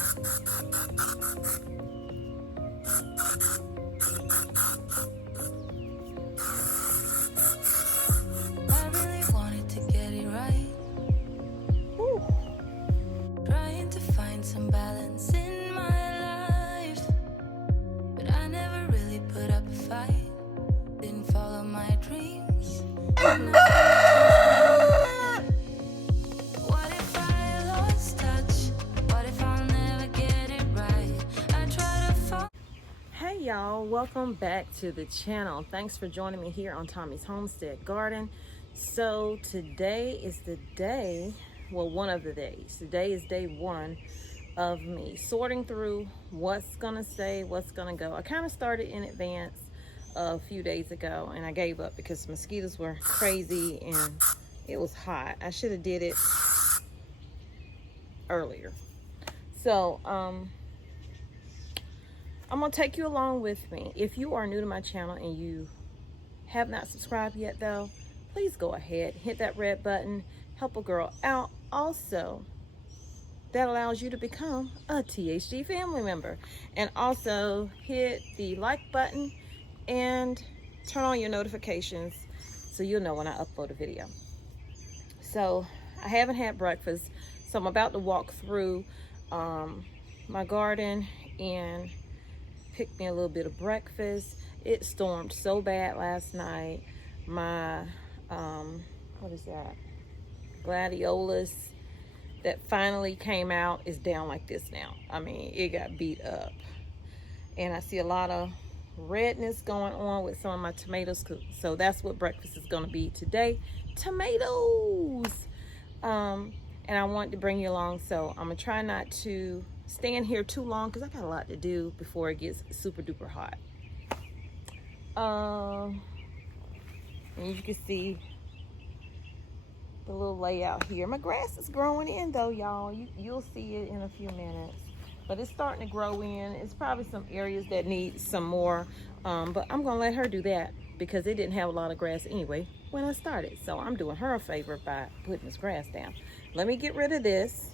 I really wanted to get it right. Woo. Trying to find some balance in my life, but I never really put up a fight. Didn't follow my dreams. What if I lost touch? What if I'll never get it right? I try to fall. Hey y'all, welcome back to the channel. Thanks for joining me here on Tommy's Homestead Garden. So today is the day, well, one of the days. Today is day one of me sorting through what's gonna stay, what's gonna go. I kind of started in advance a few days ago and I gave up because mosquitoes were crazy and it was hot. I should have did it earlier. So I'm gonna take you along with me. If you are new to my channel and you have not subscribed yet though, please go ahead, hit that red button, help a girl out. Also, that allows you to become a THG family member. And also hit the like button and turn on your notifications so you'll know when I upload a video. So I haven't had breakfast, so I'm about to walk through my garden and pick me a little bit of breakfast. It stormed so bad last night. My what is that, gladiolus that finally came out is down like this now. I mean, it got beat up, and I see a lot of redness going on with some of my tomatoes, so that's what breakfast is going to be today, tomatoes. And I want to bring you along, so I'm gonna try not to stand here too long because I got a lot to do before it gets super duper hot. And you can see the little layout here. My grass is growing in though, y'all. You'll see it in a few minutes, but it's starting to grow in. It's probably some areas that need some more, but I'm gonna let her do that because it didn't have a lot of grass anyway when I started. So I'm doing her a favor by putting this grass down. Let me get rid of this.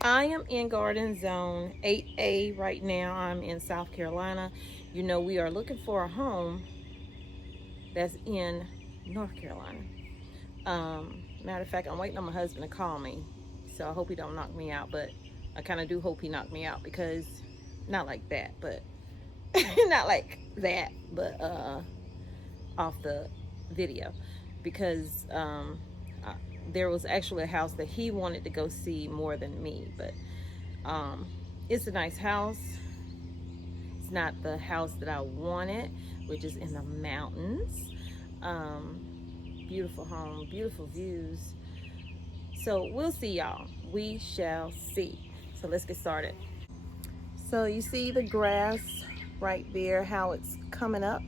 I am in garden zone 8A right now. I'm in South Carolina. You know, we are looking for a home that's in North Carolina. Matter of fact, I'm waiting on my husband to call me, so I hope he don't knock me out, but I kind of do hope he knocked me out, because not like that, but not like that, but off the video, because there was actually a house that he wanted to go see more than me, but it's a nice house. It's not the house that I wanted, which is in the mountains. Beautiful home, beautiful views. So we'll see, y'all. We shall see. So let's get started. So you see the grass right there, how it's coming up.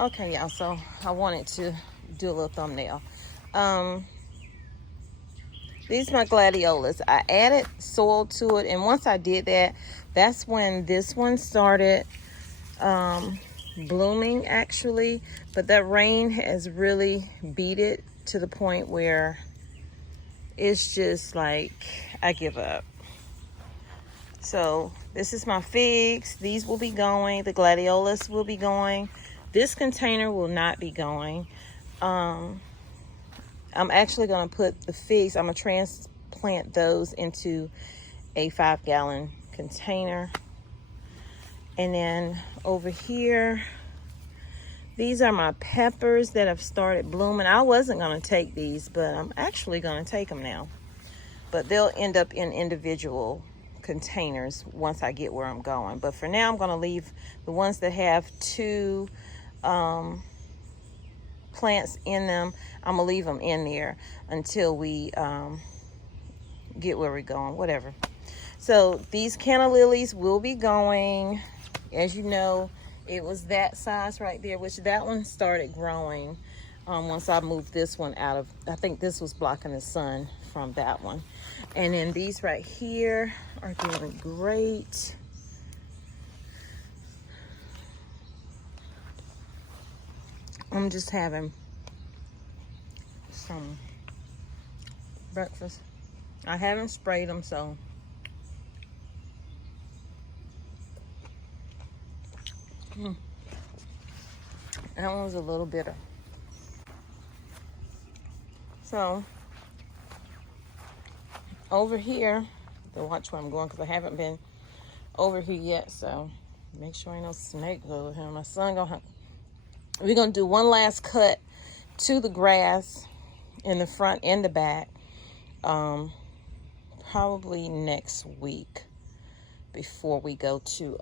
Okay, y'all, so I wanted to do a little thumbnail. These are my gladiolus. I added soil to it, and once I did that, that's when this one started blooming actually, but that rain has really beat it to the point where it's just like I give up. So this is my figs. These will be going. The gladiolus will be going. This container will not be going. I'm actually going to put the figs, I'm going to transplant those into a 5-gallon container. And then over here, these are my peppers that have started blooming. I wasn't going to take these, but I'm actually going to take them now. But they'll end up in individual containers once I get where I'm going. But for now, I'm going to leave the ones that have 2 plants in them. I'm going to leave them in there until we get where we're going, whatever. So these canna lilies will be going. As you know, it was that size right there, which that one started growing once I moved this one out of, I think this was blocking the sun from that one. And then these right here are doing great. I'm just having some breakfast. I haven't sprayed them, so that one was a little bitter. So over here, to watch where I'm going, because I haven't been over here yet, so make sure ain't no snake over here. My son we're gonna do one last cut to the grass in the front and the back, probably next week before we go to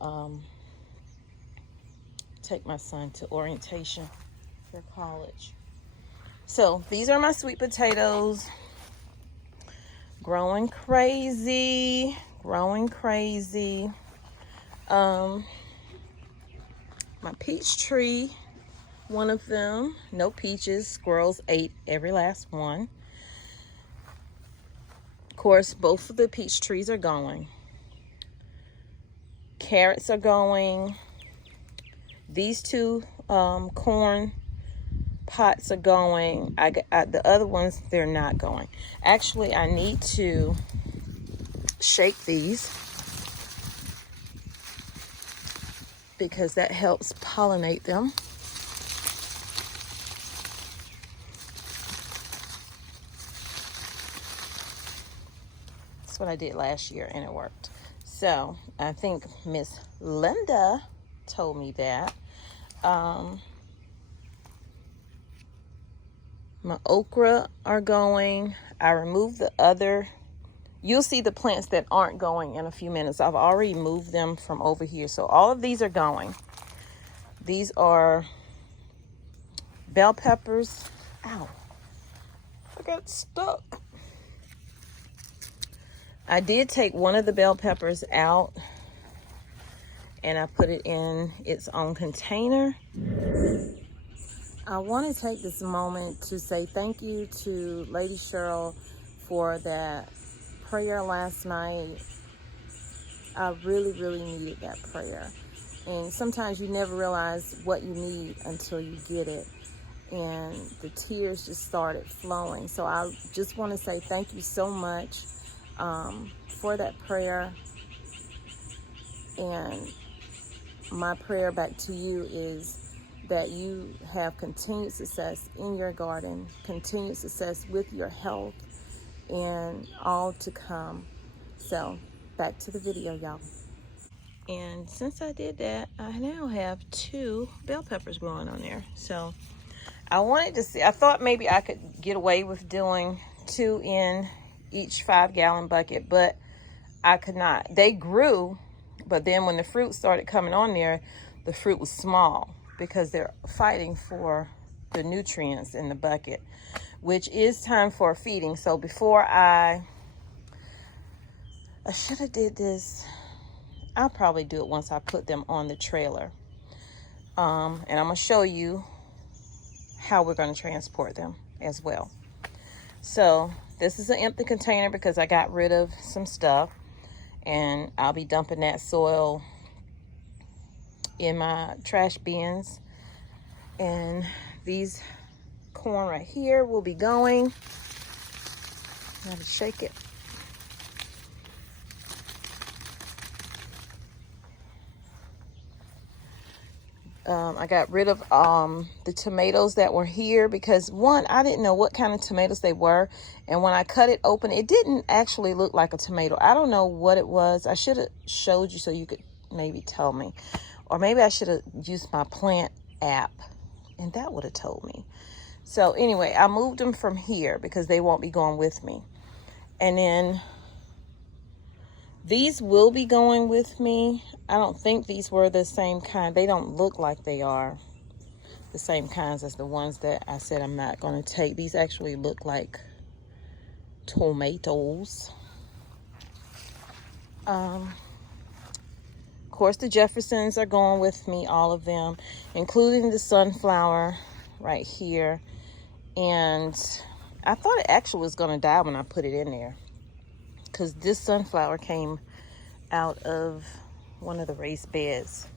take my son to orientation for college. So these are my sweet potatoes. Growing crazy. My peach tree, one of them, no peaches. Squirrels ate every last one. Of course, both of the peach trees are going. Carrots are going. These two corn pots are going. The other ones, they're not going. Actually, I need to shake these because that helps pollinate them. That's what I did last year and it worked. So I think Miss Linda told me that. My okra are going. I removed the other. You'll see the plants that aren't going in a few minutes. I've already moved them from over here. So all of these are going. These are bell peppers. Ow. I got stuck. I did take one of the bell peppers out and I put it in its own container. I want to take this moment to say thank you to Lady Cheryl for that prayer last night. I really, really needed that prayer. And sometimes you never realize what you need until you get it. And the tears just started flowing. So I just want to say thank you so much for that prayer. And my prayer back to you is that you have continued success in your garden, continued success with your health, and all to come. So back to the video, y'all. And since I did that, I now have 2 bell peppers growing on there. So I wanted to see, I thought maybe I could get away with doing 2 in each 5-gallon bucket, but I could not. They grew, but then when the fruit started coming on there, the fruit was small because they're fighting for the nutrients in the bucket, which is time for feeding. So before I should have did this. I'll probably do it once I put them on the trailer. And I'm going to show you how we're going to transport them as well. So this is an empty container because I got rid of some stuff. And I'll be dumping that soil in my trash bins. And these corn right here will be going. Gotta shake it. I got rid of the tomatoes that were here because, one, I didn't know what kind of tomatoes they were. And when I cut it open, it didn't actually look like a tomato. I don't know what it was. I should have showed you so you could maybe tell me. Or maybe I should have used my plant app and that would have told me. So anyway, I moved them from here because they won't be going with me. And then these will be going with me. I don't think these were the same kind. They don't look like they are the same kinds as the ones that I said I'm not going to take. These actually look like tomatoes. Of course, the Jeffersons are going with me, all of them, including the sunflower right here. And I thought it actually was going to die when I put it in there, because this sunflower came out of one of the raised beds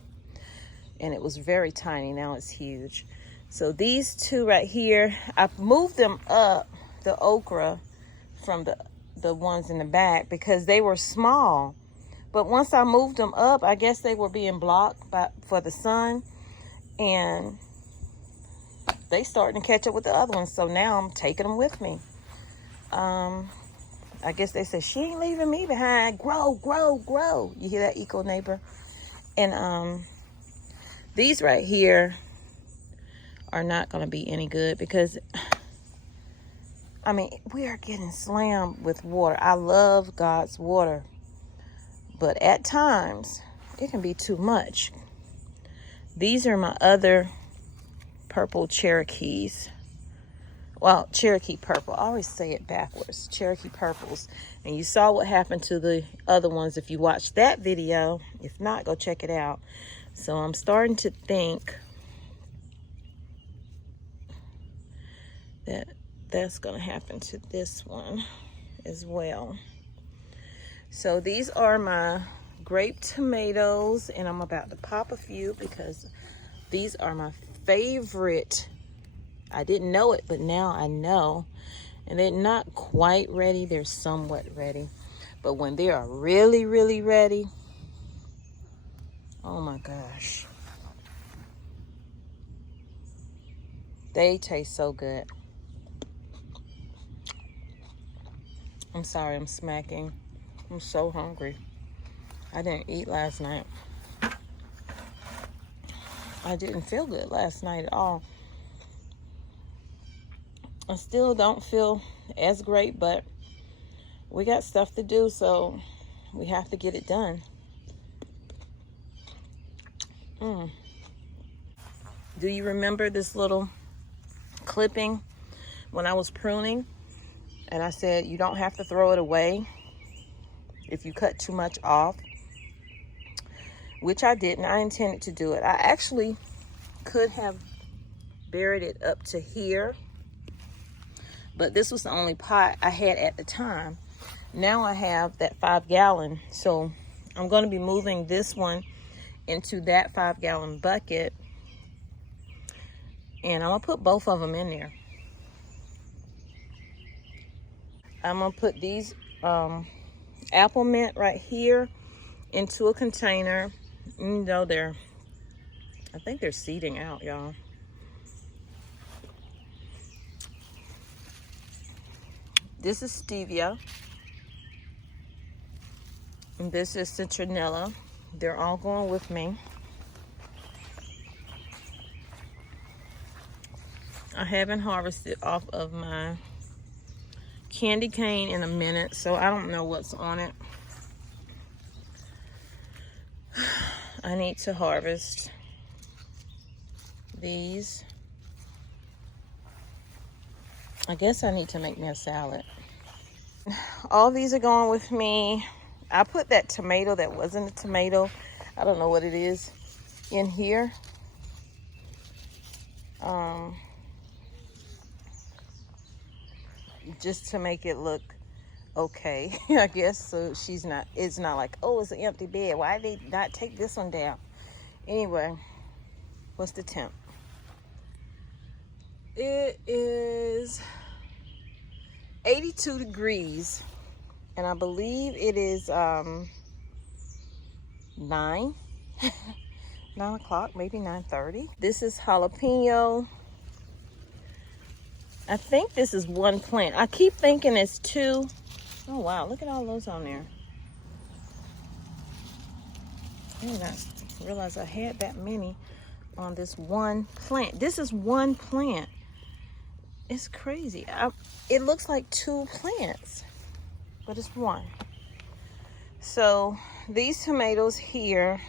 and it was very tiny. Now it's huge. So these 2 right here, I've moved them up, the okra, from the ones in the back because they were small. But once I moved them up, I guess they were being blocked for the sun, and they starting to catch up with the other ones. So now I'm taking them with me. I guess they said, she ain't leaving me behind. Grow, grow, grow. You hear that, eco neighbor? And these right here are not going to be any good because, I mean, we are getting slammed with water. I love God's water, but at times it can be too much. These are my other purple Cherokees. Well, Cherokee purple. I always say it backwards. Cherokee purples. And you saw what happened to the other ones if you watched that video. If not, go check it out. So I'm starting to think that that's going to happen to this one as well. So these are my grape tomatoes, and I'm about to pop a few because these are my favorite. I didn't know it, but now I know. And they're not quite ready. They're somewhat ready. But when they are really, really ready, oh my gosh. They taste so good. I'm sorry, I'm smacking. I'm so hungry. I didn't eat last night. I didn't feel good last night at all. I still don't feel as great, but we got stuff to do, so we have to get it done. Do you remember this little clipping when I was pruning? And I said, you don't have to throw it away if you cut too much off, which I didn't. I intended to do it. I actually could have buried it up to here, but this was the only pot I had at the time. Now I have that 5-gallon, so I'm going to be moving this one into that 5-gallon bucket, and I'm going to put both of them in there. I'm going to put these apple mint right here into a container. You know, I think they're seeding out, y'all. This is stevia. And this is citronella. They're all going with me. I haven't harvested off of my candy cane in a minute, so I don't know what's on it. I need to harvest these. I guess I need to make me a salad. All these are going with me. I put that tomato that wasn't a tomato, I don't know what it is, in here. Just to make it look okay, I guess. So it's not like, oh, it's an empty bed. Why did they not take this one down? Anyway, what's the temp? It is 82 degrees, and I believe it is 9 o'clock, maybe 9:30. This is jalapeno. I think this is one plant. I keep thinking it's two. Oh wow, look at all those on there. I did not realize I had that many on this one plant. This is one plant. It's crazy. It looks like two plants, but it's one. So these tomatoes here,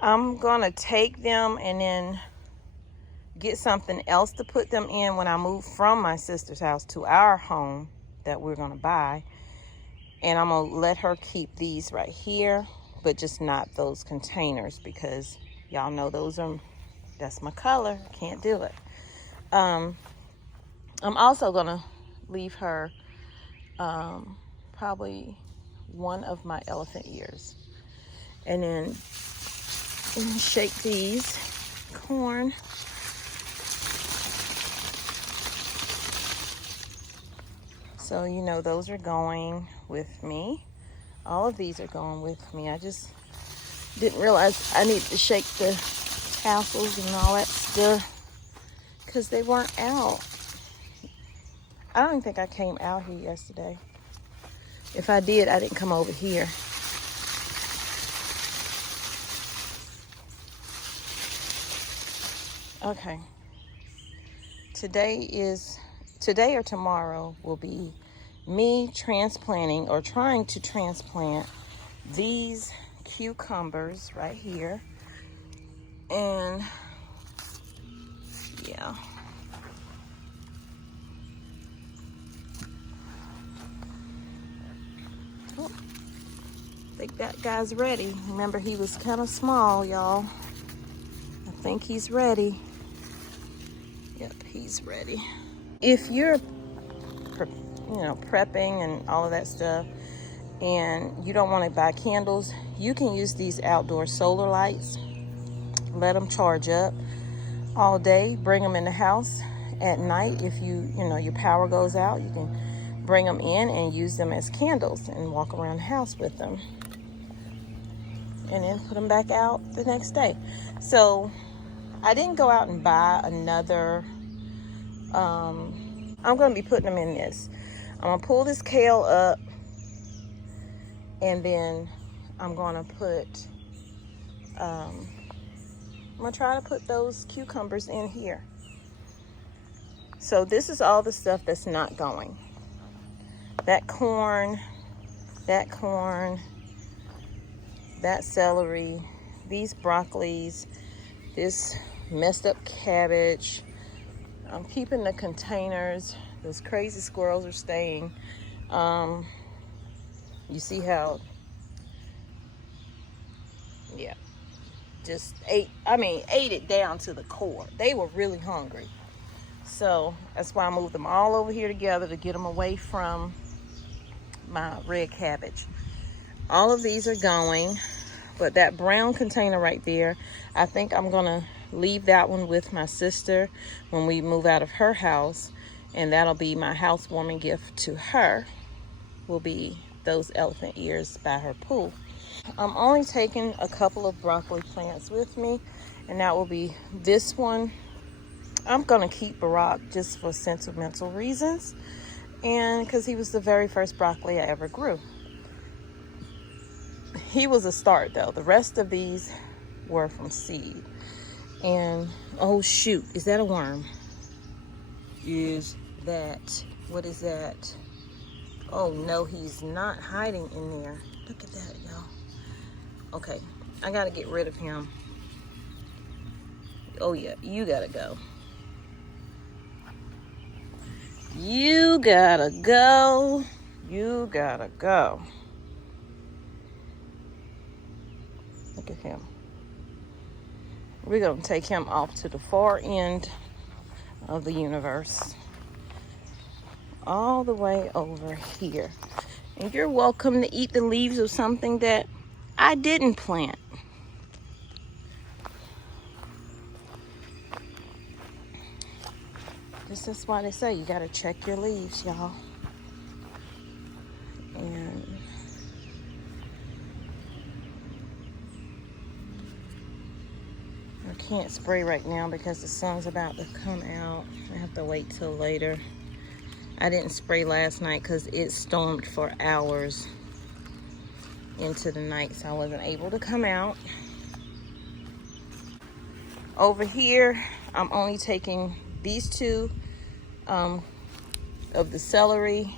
I'm gonna take them and then get something else to put them in when I move from my sister's house to our home that we're gonna buy. And I'm gonna let her keep these right here, but just not those containers, because y'all know that's my color. Can't do it. I'm also gonna leave her probably one of my elephant ears, and then shake these corn. So, you know, those are going with me. All of these are going with me. I just didn't realize I needed to shake the tassels and all that stuff because they weren't out. I don't even think I came out here yesterday. If I did, I didn't come over here. Okay. Today or tomorrow will be me transplanting or trying to transplant these cucumbers right here. And yeah. Oh, I think that guy's ready. Remember, he was kind of small, y'all. I think he's ready. Yep, he's ready. If you're, prepping and all of that stuff, and you don't want to buy candles, you can use these outdoor solar lights. Let them charge up all day. Bring them in the house at night. If your power goes out, you can bring them in and use them as candles and walk around the house with them. And then put them back out the next day. So I didn't go out and buy another. I'm going to be putting them in this. I'm going to pull this kale up, and then I'm going to try to put those cucumbers in here. So this is all the stuff that's not going. That corn, that celery, these broccolis, this messed up cabbage. I'm keeping the containers. Those crazy squirrels are staying. You see how, yeah, just ate it down to the core. They were really hungry. So that's why I moved them all over here together to get them away from my red cabbage. All of these are going, but that brown container right there, I think I'm gonna leave that one with my sister when we move out of her house, and that'll be my housewarming gift to her, will be those elephant ears by her pool. I'm only taking a couple of broccoli plants with me, and that will be this one. I'm gonna keep Barack just for sentimental reasons, and because he was the very first broccoli I ever grew. He was a start though. The rest of these were from seed. And oh shoot, is that a worm? What is that? Oh no, he's not hiding in there. Look at that, y'all. Okay, I gotta get rid of him. Oh yeah, you gotta go. You gotta go. You gotta go. Look at him. We're gonna take him off to the far end of the universe. All the way over here. And you're welcome to eat the leaves of something that I didn't plant. This is why they say you gotta check your leaves, y'all. And I can't spray right now because the sun's about to come out. I have to wait till later. I didn't spray last night because it stormed for hours into the night, so I wasn't able to come out. Over here, I'm only taking these two of the celery.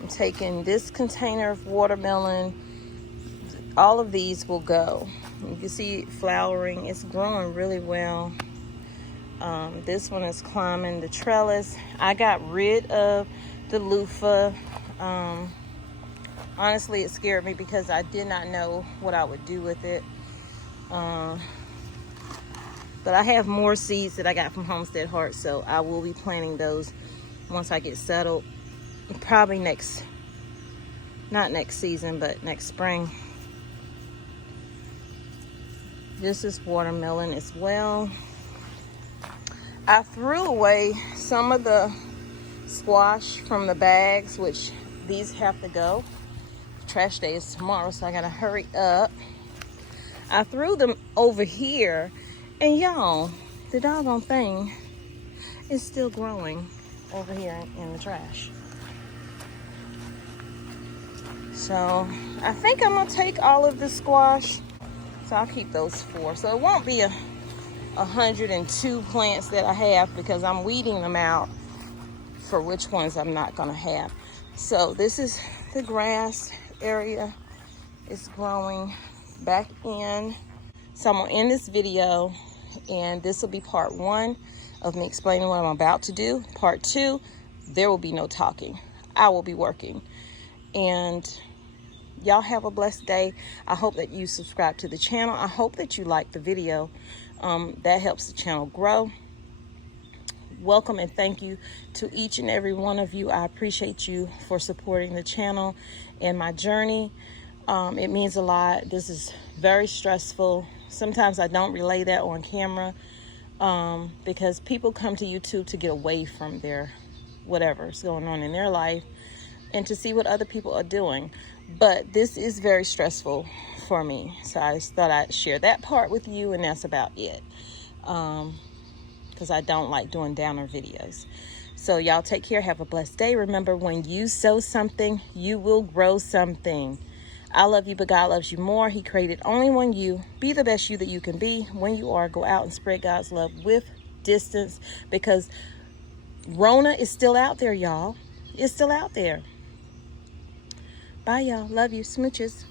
I'm taking this container of watermelon. All of these will go. You can see it flowering. It's growing really well. This one is climbing the trellis. I got rid of the loofah. Honestly, it scared me because I did not know what I would do with it. But I have more seeds that I got from Homestead Heart, so I will be planting those once I get settled. Probably not next season, but next spring. This is watermelon as well. I threw away some of the squash from the bags, which these have to go. Trash day is tomorrow, so I gotta hurry up. I threw them over here, and y'all, the doggone thing is still growing over here in the trash. So I think I'm gonna take all of the squash. So I'll keep those 4. So it won't be 102 plants that I have, because I'm weeding them out for which ones I'm not gonna have. So this is the grass area. It's growing back in. So I'm gonna end this video, and this will be part 1 of me explaining what I'm about to do. Part 2, there will be no talking. I will be working. And y'all have a blessed day. I hope that you subscribe to the channel. I hope that you like the video. That helps the channel grow. Welcome and thank you to each and every one of you. I appreciate you for supporting the channel and my journey. It means a lot. This is very stressful. Sometimes I don't relay that on camera, because people come to YouTube to get away from their whatever's going on in their life and to see what other people are doing. But this is very stressful for me. So I just thought I'd share that part with you, and that's about it. Because I don't like doing downer videos. So y'all take care. Have a blessed day. Remember, when you sow something, you will grow something. I love you, but God loves you more. He created only one you. Be the best you that you can be. When you are, go out and spread God's love with distance, because Rona is still out there, y'all. It's still out there. Bye, y'all. Love you. Smooches.